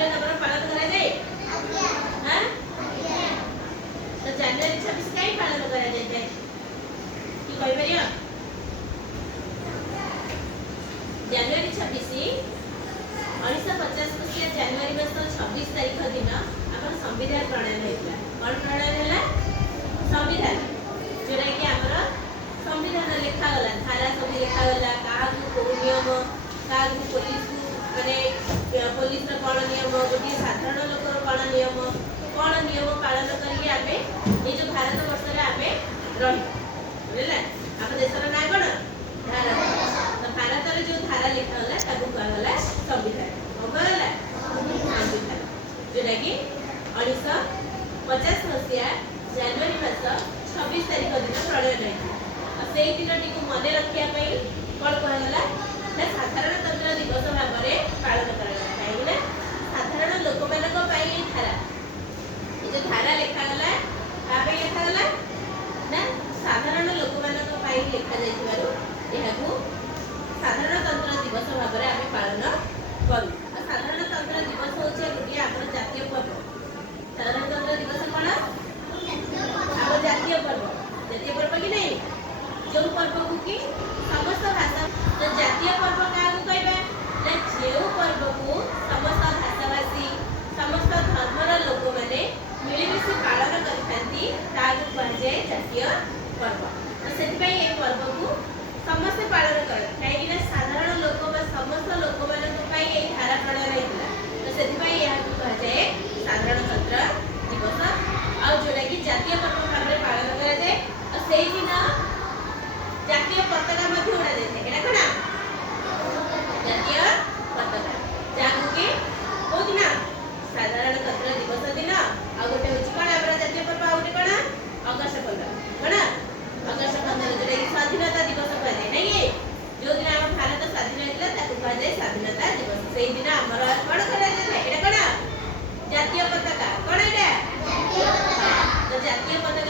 school तमर पालन करा जाए हां तो जनवरी 26 काई पालन करा जाए की कहि परिया जनवरी 26 1950 मसीहा जनवरी मास 26 तारीख दिन हमर संविधान प्रणायन हेतला कोन प्रणायन होला संविधान जोरा कि हमर संविधान लिखा गला धारा सब लिखा गला का को नियम का पुलिस माने पुलिस रो कोन नियम गोटी साधारण लोक रो कोन नियम पालन करिए आबे ए जो भारत वर्ष रे आबे रही बुझला हम देश रो ना कोन धारा तो भारत रे जो धारा लिखा गला ताकू कहला गला संविधान हो गला संविधान जोरा कि 1950 मसीहा जनवरी मास 26 तारीख दिन प्रणयन है से दिन टी मन रखिया कौन कहला ना साधारणतंत्र दिवस भाव में पालन करा कहीं साधारण लोक मान धारा ये जो धारा लिखा गला काबे लिखा गला ना साधारण लोक मान लिखा जाइथिबारु साधारणतंत्र दिवस भाव में आम पालन करूँ साधारणतंत्र दिवस हूँ गोटे आम जातीय पर्व साधारणतंत्र दिवस कौन आम जातीय पर्व कि नहीं जो पर्व को कि समस्त भाषा तो जातीय पर्व क्या कहबा ना जो पर्व को समस्त भाषाभाषी समस्त धर्मर लोक मैंने मिलमिशि पालन करथांती ताकू कह जातीय पर्व तो से पर्व को समस्त पालन कर कहीं साधारण लोक समस्त लोक मानी धारा प्रणयन होता तो से कह साधारणतंत्र दिवस आ जोटा कि जातीय पर्व भाव में पालन कराए और से दिन जातीय पताका मध्य उड़ा जाए एटा कोना जातीय पताका जाकू के को दिन साधारणतंत्र दिवस दिन आ गोटे होची कोना हमरा जातीय पर्व आ गोटे कोना अगस्त 15 कोना अगस्त 15 जोटा कि स्वाधीनता दिवस कहले नहीं जो दिन हम भारत स्वाधीन होइला ताकू कहले स्वाधीनता दिवस से दिन हमरा कोन करा जाय एटा कोना जातीय पताका कोन एटा जातीय पताका